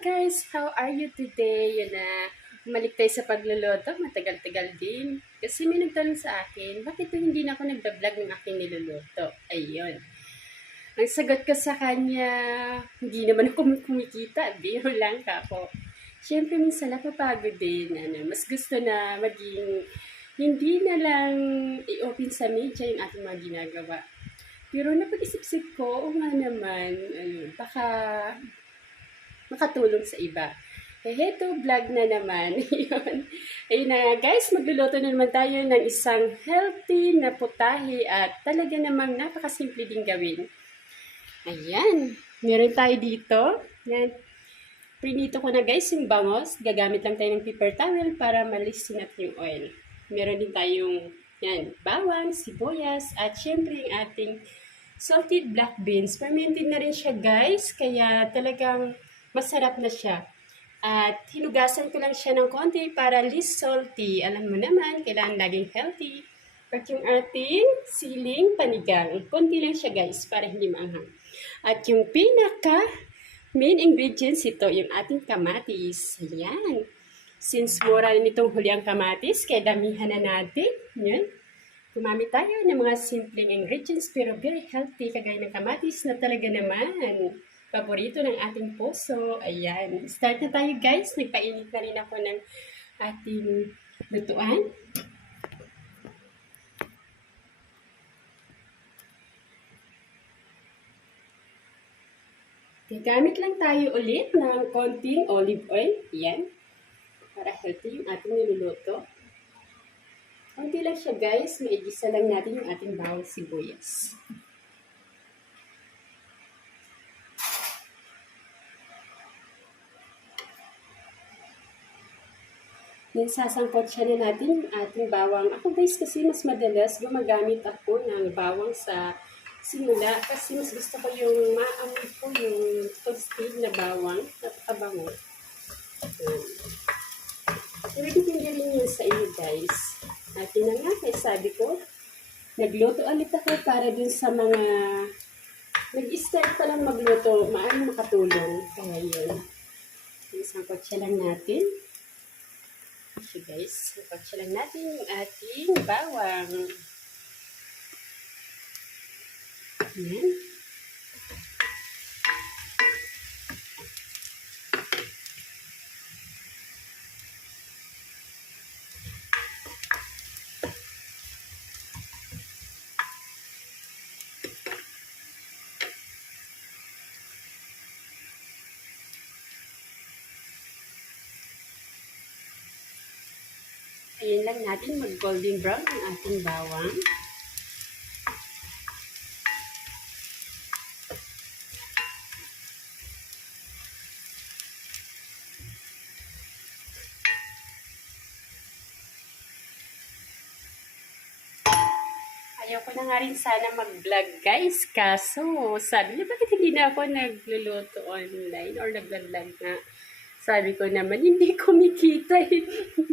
guys! How are you today? Yun na, bumalik tayo sa pagluluto. Matagal-tagal din. Kasi may nagtanong sa akin, bakit hindi na ako nagbablog ng aking niluluto? Ayun. Ang sagot ko sa kanya, hindi naman ako kumikita. Biro lang ka ako. Siyempre, minsan napapagod din. Mas gusto na maging, hindi na lang i-open sa media yung ating mga ginagawa. Pero napag-isip-isip ko, o nga naman, ayun, baka makatulong sa iba. Eh, heto, vlog na naman. Ayun na guys, magluluto na naman tayo ng isang healthy na putahe at talaga namang napakasimple din gawin. Ayan, meron tayo dito. Yan. Prinito ko na guys yung bangos. Gagamit lang tayo ng paper towel para malisin natin yung oil. Meron din tayong yan, bawang, sibuyas, at syempre yung ating salted black beans. Fermented na rin siya guys, kaya talagang masarap na siya. At hinugasan ko lang siya ng konti para least salty. Alam mo naman, kailangan laging healthy. At yung ating siling panigang. Konti lang siya guys, para hindi maanghang. At yung pinaka main ingredients ito, yung ating kamatis. Ayan. Since mura rin itong huli ang kamatis, kaya damihan na natin. Yan. Gumamit tayo ng mga simpleng ingredients pero very healthy kagaya ng kamatis na talaga naman paborito ng ating puso. Ayan. Start na tayo guys. Nagpainit na rin ako ng ating lutuan. Gagamit lang tayo ulit ng konting olive oil. Ayan. Para healthy yung ating niluluto. Konti lang siya guys. Maigisa lang natin yung ating bawang sibuyas. Then, sasangkot siya na natin yung ating bawang. Ako guys, kasi mas madalas gumagamit ako ng bawang sa simula. Kasi mas gusto ko yung maamoy ko yung toasted na bawang. Napakabango. Pwede din rin yun sa inyo guys. At yun na nga, kaya sabi ko, nagluto ulit ako para dun sa mga nag-start pa lang magluto, maaaring makatulong. Kaya yun. Sangkot siya lang natin. So guys, ipagsa lang natin yung ating bawang. Ayan. Ayan lang natin mag-golden brown ang ating bawang. Ayaw ko na nga rin sana mag-vlog guys. Kaso, sabi niya, bakit hindi na ako nagluluto online or nag-vlog na? Sabi ko naman, hindi kumikita eh.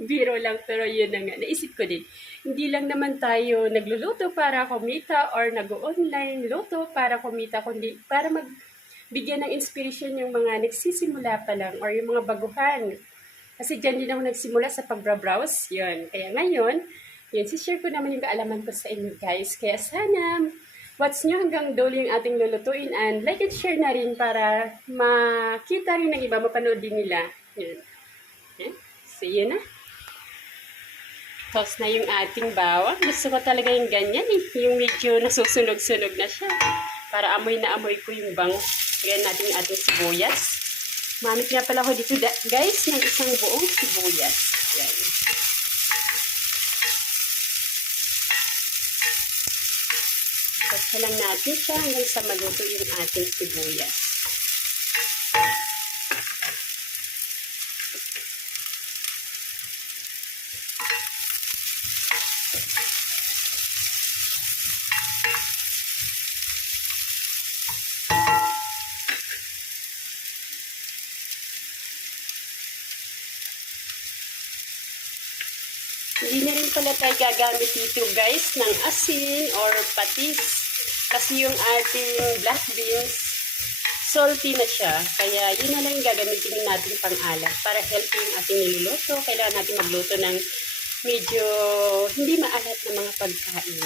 Biro lang, pero yun na nga. Naisip ko din, hindi lang naman tayo nagluluto para kumita or nag-online luto para kumita, kundi para magbigyan ng inspiration yung mga nagsisimula pa lang or yung mga baguhan. Kasi dyan din ako nagsimula sa pag-browse. Yun. Kaya ngayon, yun, share ko naman yung kaalaman ko sa inyo guys. Kaya sana, watch nyo hanggang dulo yung ating lulutuin and like and share na rin para makita rin ng iba, mapanood din nila. Yun. Yan. So, yun na. Toast na yung ating bawang. Gusto ko talaga yung ganyan eh. Yung medyo nasusunog-sunog na siya. Para amoy na amoy ko yung bango. Kaya natin yung ating sibuyas. Mamit nga pala ako dito guys ng isang buong sibuyas. Yan. Basta lang natin siya hanggang sa maluto yung ating sibuyas. Hindi na rin pala tayo gagamit dito guys ng asin or patis. Kasi yung ating black beans, salty na siya. Kaya yun na lang yung gagamitin natin pang-alat para healthy yung ating niluluto. Kailangan natin magluto ng medyo hindi maalat na mga pagkain.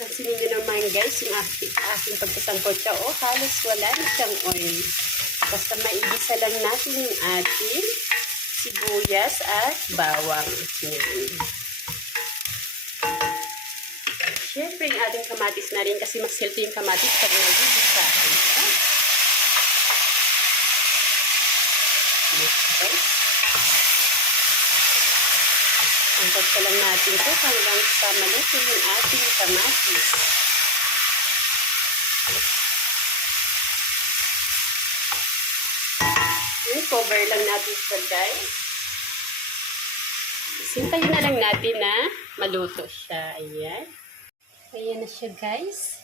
Pansinin nyo naman guys, yung aking pagkasangkot siya. Halos wala na siyang oil. Basta maigisa lang natin yung ating sibuyas at bawang. Yan. Siyempre, yung ating kamatis na rin kasi mas healthy yung kamatis pag nagigisa. Okay. Angkat ka lang natin ito hanggang sa maluto yung ating kamatis. Cover lang natin siya guys. Sintayin na lang natin na maluto siya. Ayan. Ayan na siya guys.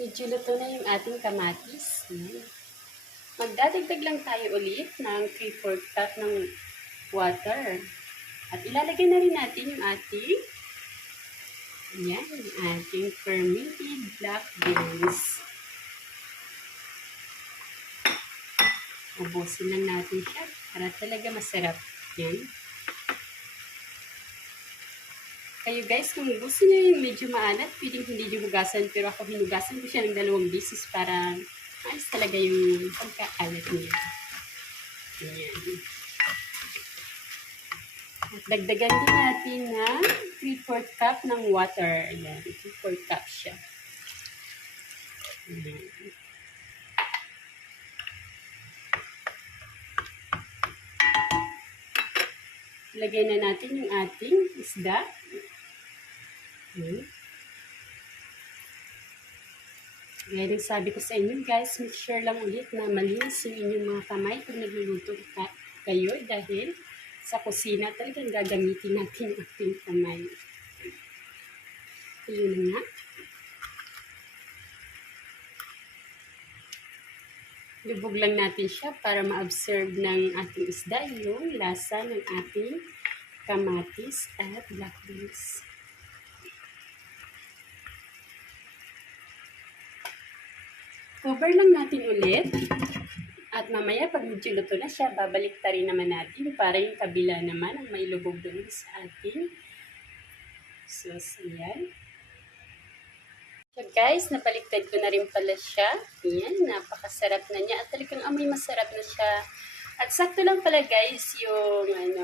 Medyo luto na yung ating kamatis. Ayan. Magdadagdag lang tayo ulit ng 3/4 cup ng water. At ilalagay na rin natin yung ating fermented black beans. Ubusin lang natin siya para talaga masarap. Yan. Kayo guys, kung gusto niyo yung medyo maalat, pwedeng hindi niyo hugasan, pero ako hinugasan ko siya ng 2 beses para ayos talaga yung pagkaalat niya. Yan. At dagdagan din natin na 3/4 cup ng water. Ayan, 3/4 cup siya. Ayan. Lagay na natin yung ating isda. Gaya ng sabi ko sa inyo guys, make sure lang ulit na malinis yung inyong mga kamay pag nagluluto kayo dahil sa kusina talagang gagamitin natin yung ating kamay. Ayun na nga. Lubog lang natin siya para ma-absorb ng ating isda yung lasa ng ating kamatis at black beans. Cover lang natin ulit. At mamaya pag medyo luto na siya, babalik ta rin naman natin para yung kabila naman ang may lubog doon sa ating sauce. Ayan. So guys, napaliktad ko na rin pala siya. Ayan, napakasarap na niya. At talagang amoy masarap na siya. At sakto lang pala guys, yung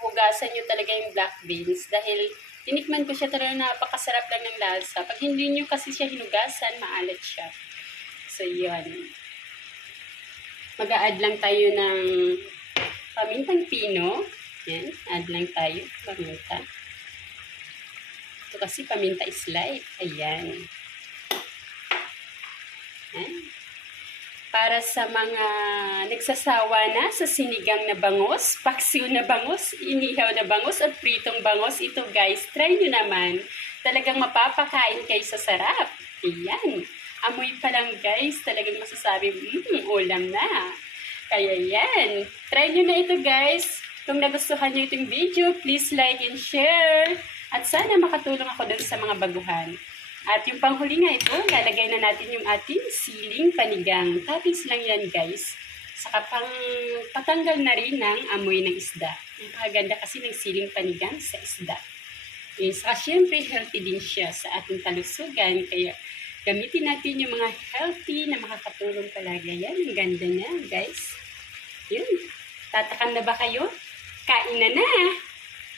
hugasan nyo talaga yung black beans. Dahil tinikman ko siya talaga napakasarap lang ng lasa. Pag hindi nyo kasi siya hinugasan, maalat siya. So yun. Mag-a-add lang tayo ng pamintang pino. Ayan, add lang tayo paminta. Ito kasi paminta is life. Ayan. Para sa mga nagsasawa na sa sinigang na bangus, paksiw na bangus, inihaw na bangus, at pritong bangus, ito guys, try nyo naman. Talagang mapapakain kayo sa sarap. Ayan. Amoy pa lang guys, talagang masasabi, ulam na. Kaya yan. Try nyo na ito guys. Kung nagustuhan nyo itong video, please like and share. At sana makatulong ako dun sa mga baguhan. At yung panghuli nga ito, lalagay na natin yung ating siling panigang. Toppings lang yan guys. Saka patanggal na rin ng amoy ng isda. Ang kaganda kasi ng siling panigang sa isda. Saka syempre healthy din siya sa ating talusugan. Kaya gamitin natin yung mga healthy na makakatulong palagi. Yan, ang ganda niya guys. Yun. Tatakam na ba kayo? Kain na na!